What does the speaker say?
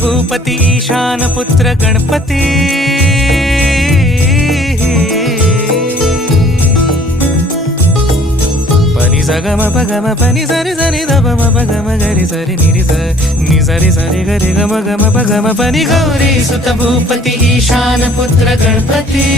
भूपती ईशान पुत्र गणपती पनि सगम पगम पनि सरि सरि ध म पगम गरि सरि निरि स नि सरि सरि गरि गम गम पगम पनि गौरी सुत भूपती ईशान पुत्र गणपती